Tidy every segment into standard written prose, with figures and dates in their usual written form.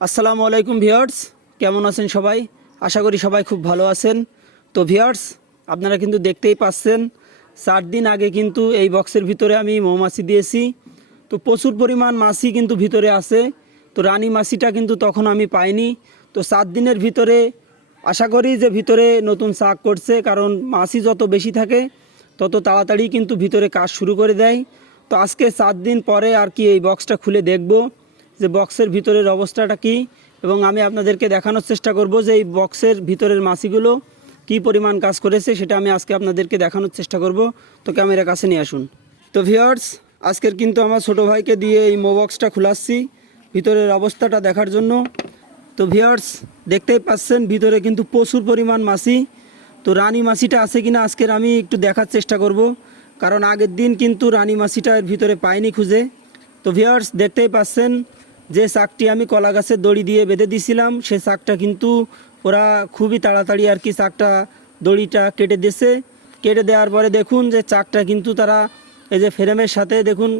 আসসালামু আলাইকুম ভিউয়ার্স, কেমন আছেন সবাই? আশা করি সবাই খুব ভালো আছেন। তো ভিউয়ার্স, আপনারা কিন্তু দেখতেই পাচ্ছেন 4 দিন আগে কিন্তু এই বক্সের ভিতরে আমি মৌমাছি দিয়েছি। তো প্রচুর পরিমাণ মাছি কিন্তু ভিতরে আছে। তো রানী মাছিটা কিন্তু তখন আমি পাইনি। তো 4 দিনের ভিতরে আশা করি যে ভিতরে নতুন চাক করছে, কারণ মাছি যত বেশি থাকে তত তাড়াতাড়ি কিন্তু ভিতরে কাজ শুরু করে দেয়। তো আজকে 4 দিন পরে আর কি এই বক্সটা খুলে দেখব যে বক্সের ভিতরের অবস্থাটা কি, এবং আমি আপনাদেরকে দেখানোর চেষ্টা করব যে এই বক্সের ভিতরের মাছিগুলো কি পরিমাণ কাজ করেছে, সেটা আমি আজকে আপনাদেরকে দেখানোর চেষ্টা করব। তো ক্যামেরা কাছে নিয়ে আসুন। তো ভিউয়ার্স, আজকের কিন্তু আমার ছোটো ভাইকে দিয়ে এই মো বক্সটা খুলাচ্ছি ভিতরের অবস্থাটা দেখার জন্য। তো ভিউয়ার্স, দেখতেই পাচ্ছেন ভিতরে কিন্তু প্রচুর পরিমাণ মাছি। তো রানী মাছিটা আছে কিনা আজকের আমি একটু দেখার চেষ্টা করব, কারণ আগের দিন কিন্তু রানী মাছিটা এর ভিতরে পাইনি খুঁজে। তো ভিউয়ার্স, দেখতেই পাচ্ছেন যে চাকটি আমি কলা গাছের দড়ি দিয়ে বেঁধে দিয়েছিলাম, সে চাকটা কিন্তু ওরা খুবই তাড়াতাড়ি আর কি চাকটা দড়িটা কেটে দিয়েছে। কেটে দেওয়ার পরে দেখুন যে চাকটা কিন্তু তারা এই যে ফ্রেমের সাথে দেখুন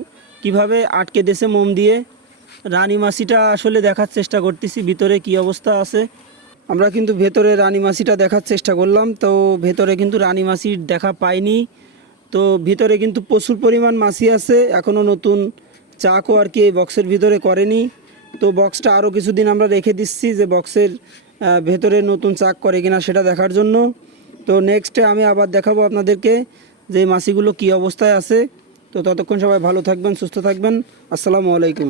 কিভাবে আটকে দিয়েছে মোম দিয়ে। রানী মাছিটা আসলে দেখার চেষ্টা করতেছি ভিতরে কি অবস্থা আছে। আমরা কিন্তু ভেতরে রানী মাছিটা দেখার চেষ্টা করলাম, তো ভেতরে কিন্তু রানী মাছির দেখা পাইনি। তো ভিতরে কিন্তু প্রচুর পরিমাণ মাছি আছে, এখনও নতুন চাকও আর কি এই বক্সের ভিতরে করেনি। তো বক্সটা আরও কিছুদিন আমরা রেখে দিচ্ছি যে বক্সের ভেতরে নতুন চাক করে কিনা সেটা দেখার জন্য। তো নেক্সটে আমি আবার দেখাবো আপনাদেরকে যে মাছিগুলো কি অবস্থায় আছে। তো ততক্ষণ সবাই ভালো থাকবেন, সুস্থ থাকবেন। আসসালামু আলাইকুম।